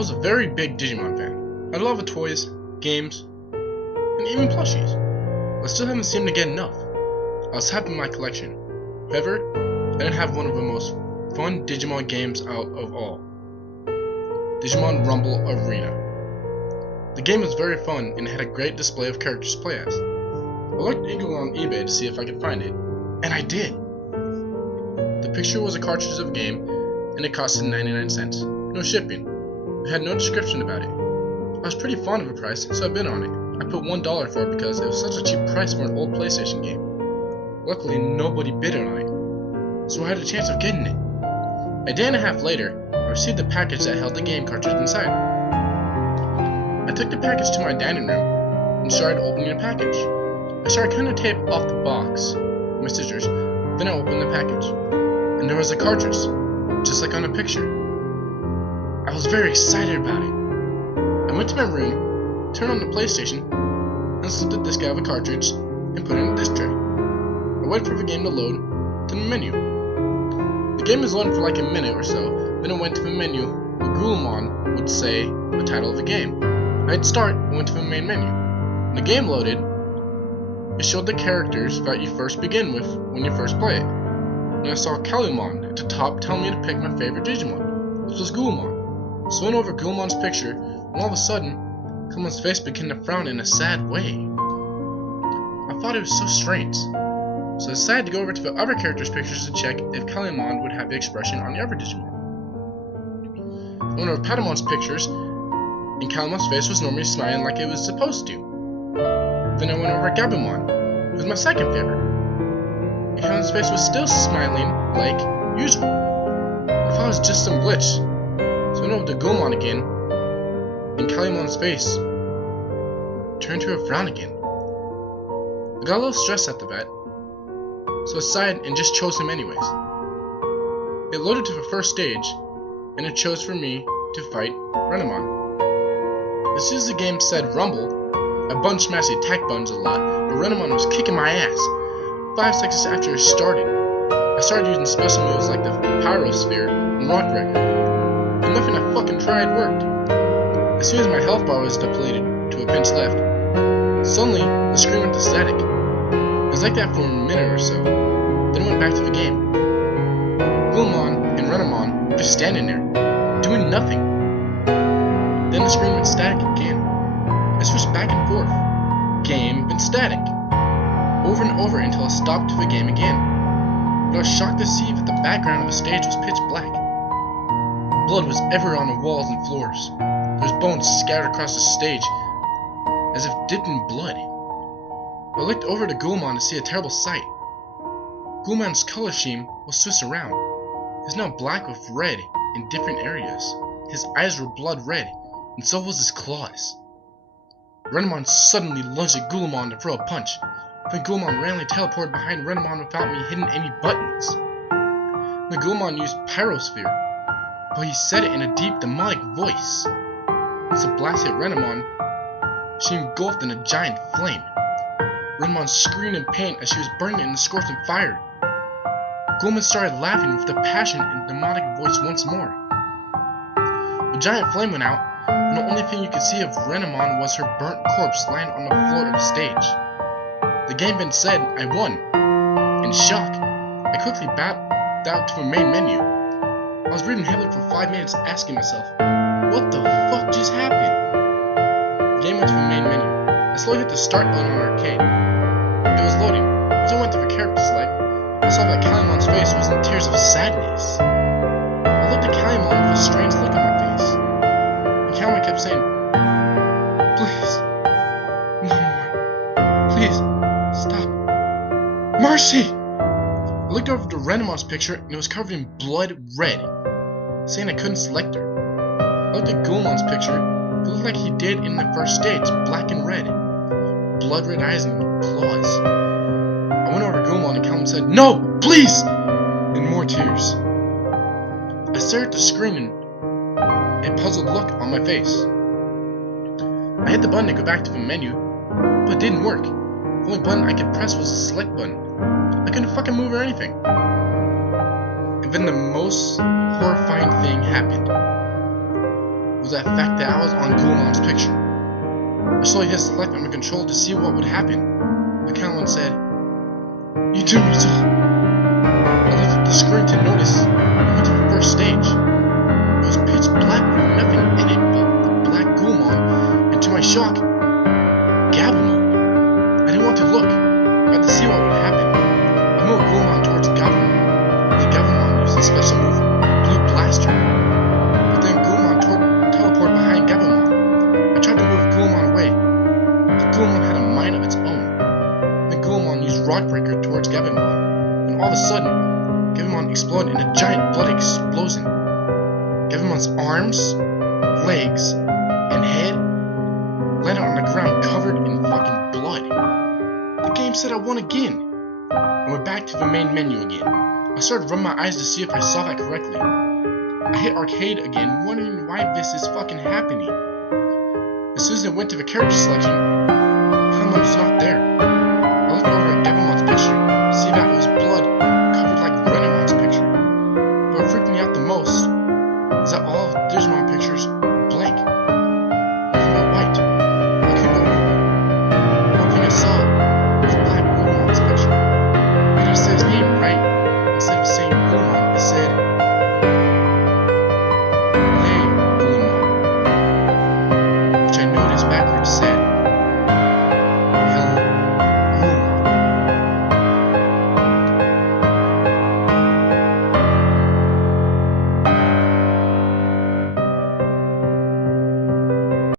was a very big Digimon fan. I had a lot of toys, games, and even plushies, but still haven't seemed to get enough. I was happy with my collection. However, I didn't have one of the most fun Digimon games out of all. Digimon Rumble Arena. The game was very fun and had a great display of characters to play as. I looked eagerly on eBay to see if I could find it, and I did. The picture was a cartridge of a game, and it costed 99 cents. No shipping. It had no description about it. I was pretty fond of the price, so I bid on it. I put $1 for it because it was such a cheap price for an old PlayStation game. Luckily, nobody bid on it, so I had a chance of getting it. A day and a half later, I received the package that held the game cartridge inside. I took the package to my dining room and started opening the package. I started cutting the tape off the box with my scissors, then I opened the package, and there was a cartridge, just like on the picture. I was very excited about it. I went to my room, turned on the PlayStation, and slipped the disc out of a cartridge and put it in the disc tray. I waited for the game to load to the menu. The game was loading for like a minute or so, then it went to the menu where Guilmon would say the title of the game. I hit start and went to the main menu. When the game loaded, it showed the characters that you first begin with when you first play it. And I saw Guilmon at the top telling me to pick my favorite Digimon, which was Guilmon. So I went over Guilmon's picture, and all of a sudden, Guilmon's face began to frown in a sad way. I thought it was so strange, so I decided to go over to the other characters' pictures to check if Guilmon would have the expression on the other Digimon. I went over Patamon's pictures, and Guilmon's face was normally smiling like it was supposed to. Then I went over Gabumon, who was my second favorite, and Guilmon's face was still smiling like usual. I thought it was just some glitch. So I went over to Guilmon again, and Guilmon's face turned to a frown again. I got a little stressed after that, so I decided and just chose him anyways. It loaded to the first stage, and it chose for me to fight Renamon. As soon as the game said Rumble, I button smashed the attack buttons a lot, but Renamon was kicking my ass. 5 seconds after it started, I started using special moves like the Pyro Sphere and Rock Breaker. And nothing I fucking tried worked. As soon as my health bar was depleted to a pinch left, suddenly the screen went to static. It was like that for a minute or so, then it went back to the game. Guilmon and Renamon were just standing there, doing nothing. Then the screen went static again. I switched back and forth. Game, then static. Over and over until I stopped to the game again. But I was shocked to see that the background of the stage was pitch black. Blood was everywhere on the walls and floors. There was bones scattered across the stage, as if dipped in blood. I looked over to Guilmon to see a terrible sight. Guilmon's color scheme was switched around. He was now black with red in different areas. His eyes were blood red, and so was his claws. Renamon suddenly lunged at Guilmon to throw a punch, but Guilmon randomly teleported behind Renamon without me hitting any buttons. Then Guilmon used Pyrosphere, but he said it in a deep, demonic voice. As the blast hit Renamon, she engulfed in a giant flame. Renamon screamed in pain as she was burning in the scorching fire. Guilmon started laughing with the passion and demonic voice once more. The giant flame went out, and the only thing you could see of Renamon was her burnt corpse lying on the floor of the stage. The game being said, I won. In shock, I quickly backed out to the main menu. I was breathing heavily for 5 minutes, asking myself, what the fuck just happened? The game went to the main menu. I slowly hit the start button on arcade. It was loading. As I went to the character select, I saw that Guilmon's face was in tears of sadness. I looked at Guilmon with a strange look on my face. And Guilmon kept saying, please, no more. Please, stop. Mercy! I looked over to Renamon's picture and it was covered in blood red, saying I couldn't select her. I looked at Guilmon's picture, it looked like he did in the first stage, black and red, blood red eyes and claws. I went over to Guilmon and Guilmon said, no, please! And more tears. I stared at the screen and a puzzled look on my face. I hit the button to go back to the menu, but it didn't work. The only button I could press was the select button. I couldn't fucking move or anything. And then the most horrifying thing happened. was the fact that I was on Guilmon's picture. I slowly hit select on my controller to see what would happen. The Guilmon said, "You did me so." I looked at the screen to notice I went to the first stage. It was pitch black with nothing in it but the black Guilmon, and to my shock, Gabumon. I didn't want to look. I had to see what would happen. I moved Guilmon towards Gabumon. The Gabumon used a special move, Blue Blaster. But then Guilmon teleported behind Gabumon. I tried to move Guilmon away, but Guilmon had a mind of its own. Then Guilmon used Rock Breaker towards Gabumon, and all of a sudden, Gabumon exploded in a giant bloody explosion. Gabumon's arms, legs, and head landed on the ground covered in fucking blood. The game said I won again. I went back to the main menu again. I started rubbing my eyes to see if I saw that correctly. I hit arcade again, wondering why this is fucking happening. As soon as I went to the character selection, Guilmon was not there.